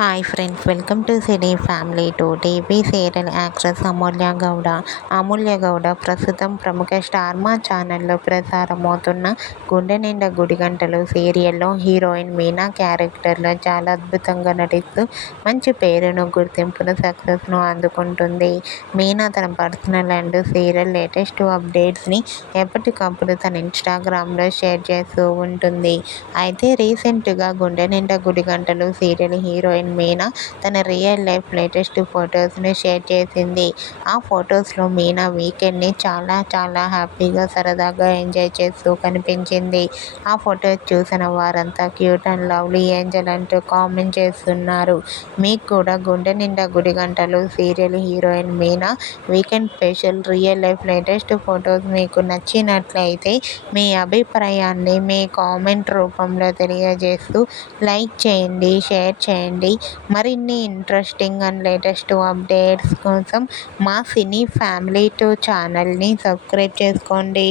Hi friends, welcome to cine family. TV serial actress Amulya Gowda ప్రస్తుతం ప్రముఖ star మా ఛానల్లో ప్రసారమవుతున్న గుండె నిండా గుడిగంటలు సీరియల్లో హీరోయిన్ మీనా క్యారెక్టర్లో చాలా అద్భుతంగా నటిస్తూ మంచి పేరును, గుర్తింపును, సక్సెస్ను అందుకుంటుంది. మీనా తన పర్సనల్ అండ్ సీరియల్ లేటెస్ట్ అప్డేట్స్ని ఎప్పటికప్పుడు తన ఇన్స్టాగ్రామ్లో షేర్ చేస్తూ ఉంటుంది. అయితే రీసెంట్గా గుండె నిండా గుడిగంటలు సీరియల్ హీరోయిన్ మీనా తన రియల్ లైఫ్ లేటెస్ట్ ఫొటోస్ని షేర్ చేసింది. ఆ ఫొటోస్లో మీనా వీకెండ్ని చాలా చాలా హ్యాపీగా, సరదాగా ఎంజాయ్ చేస్తూ కనిపించింది. ఆ ఫొటోస్ చూసిన వారంతా క్యూట్ అండ్ లవ్లీ ఏంజల్ అంటూ కామెంట్ చేస్తున్నారు. మీకు కూడా Gunde Ninda Gudigantalu serial heroine Meena weekend special real life latest photos మీకు నచ్చినట్లయితే మీ అభిప్రాయాన్ని మీ కామెంట్ రూపంలో తెలియజేస్తూ లైక్ చేయండి, షేర్ చేయండి. మరిన్ని ఇంట్రెస్టింగ్ అండ్ లేటెస్ట్ అప్డేట్స్ కోసం మా సినీ ఫ్యామిలీ ఛానల్ని సబ్స్క్రైబ్ చేసుకోండి.